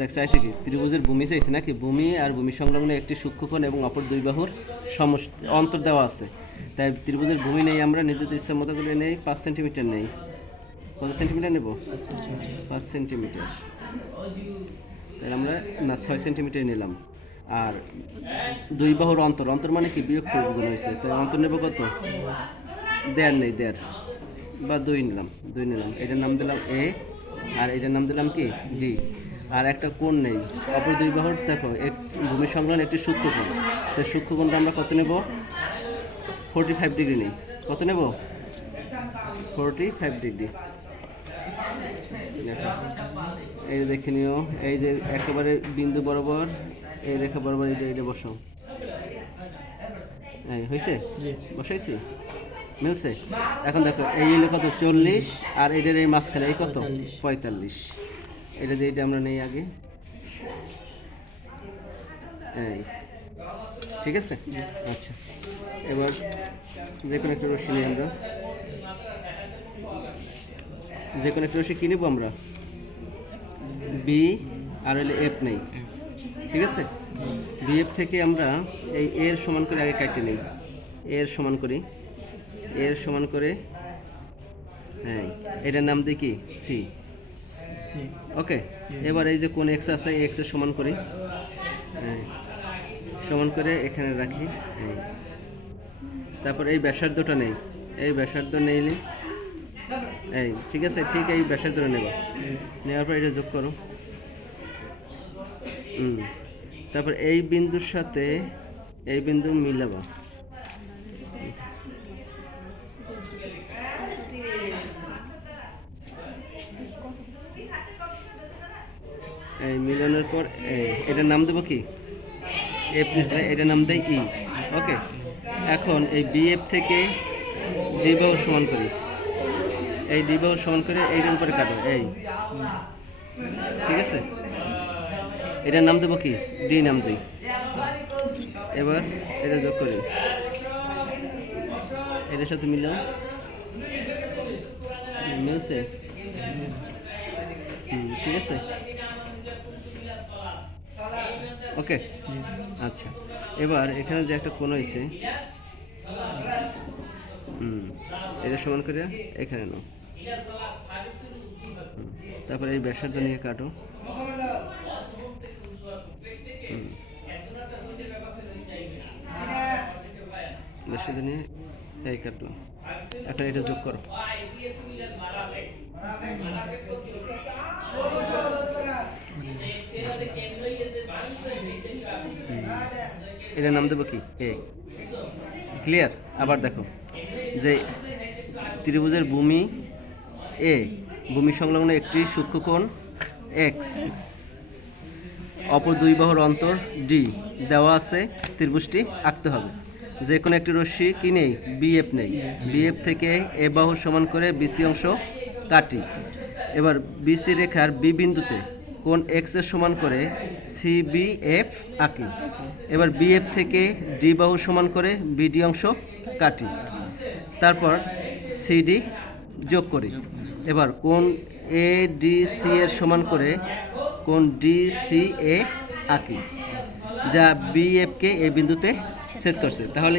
দেখ চাইছে কি ত্রিভুজের ভূমি চাইছে নাকি, ভূমি আর ভূমি সংলগ্ন একটি সূক্ষ্মকোণ এবং অপর দুই বাহুর অন্তর দেওয়া আছে। তাই ত্রিভুজের ভূমি নেই, আমরা নিজেদের ইচ্ছা মতো করে নেই 5 সেন্টিমিটার নেই। কত সেন্টিমিটার নেব? 5 সেন্টিমিটার। তাহলে আমরা না 6 সেন্টিমিটার নিলাম। আর দুই বাহুর অন্তর, অন্তর মানে কি বিয়োগ করে বোঝানো হয়েছে, তাই অন্তর নেব কত? 1.5 নেই, 1.5 বা 2 নিলাম, 2 নিলাম। এটার নাম দিলাম এ, আর এটার নাম দিলাম কি ডি। আর একটা কোণ নেই, অপর দুই বাহুর দেখো এক ভূমি সংলগ্ন একটি সূক্ষ্মকোণ। তো সূক্ষ্মকোণটা আমরা কত নেব? 45 ডিগ্রি নেই। কত নেব? 45 ডিগ্রি। দেখো এই যে দেখে নিও, এই যে একেবারে বিন্দু বরাবর এই রেখা বরাবর এটা বসাও। এই হয়েছে? বসাইছি, মিলছে? এখন দেখো এই হলো কত 40, আর এটার এই মাঝখানে এই কত 45। এটা দিয়ে এটা আমরা নেই আগে। এই ঠিক আছে, আচ্ছা। এবার যে কোনো একটা রশ্মি নিই আমরা, যে কোনো একটা রশ্মি কী নেবো আমরা? বি আর হলে এফ নেই, ঠিক আছে? বিএফ থেকে আমরা এই এর সমান করে আগে কাটতে নিই, এর সমান করি, এর সমান করে হ্যাঁ এটার নাম দিই কি সি। ওকে, এবার এই যে কোন এক্স আছে এই এক্সের সমান করি, হ্যাঁ সমান করে এখানে রাখি। তারপর এই ব্যাসার্ধটা নেই, এই ব্যাসার্ধ নেইলে এই ঠিক আছে, ঠিক এই ব্যাসার্ধটা নেব, নেওয়ার পর এটা যোগ করো। তারপর এই বিন্দুর সাথে এই বিন্দু মিলাবা, এই মিলানোর পর এটার নাম দেবো কি এফ, এটার নাম দেয় ই। ওকে, এখন এই বিএফ থেকে ডি বাহু সমান করি, এই ডি বাহু সমান করে এইটার উপরে কাটো, এই ঠিক আছে। এটার নাম দেবো কি ডি নাম দিই। এবার এটা যোগ করি, এটার সাথে মিলাও, মিলছে? ঠিক আছে, ওকে আচ্ছা। এবার এখানে যে একটা কোণ হয়েছে, এটা সমান করে এখানে নাও, তারপরে এই ব্যাসার্ধ নিয়ে কাটো, ব্যাসার্ধ নিয়ে এই কাটলাম। এখন এটা যোগ করো, এটার নাম দেবো কি এ। ক্লিয়ার? আবার দেখো যে ত্রিভুজের ভূমি এ, ভূমি সংলগ্ন একটি সূক্ষ্মকোণ এক্স, অপর দুই বাহুর অন্তর ডি দেওয়া আছে, ত্রিভুজটি আঁকতে হবে। যে কোনো একটি রশ্মি কি নেই? বিএফ নেই। বিএফ থেকে এ বাহু সমান করে বিসি অংশ কাটি। এবার বিসি রেখার বি বিন্দুতে কোণ এক্স এর সমান করে সিবিএফ আঁকি। এবার বিএফ থেকে ডি বাহু সমান করে বিডি অংশ কাটি, তারপর সিডি যোগ করি। এবার কোণ এ ডি সি এর সমান করে কোণ ডি সি এ আঁকি, যা বিএফকে এ বিন্দুতে ছেদ করছে। তাহলে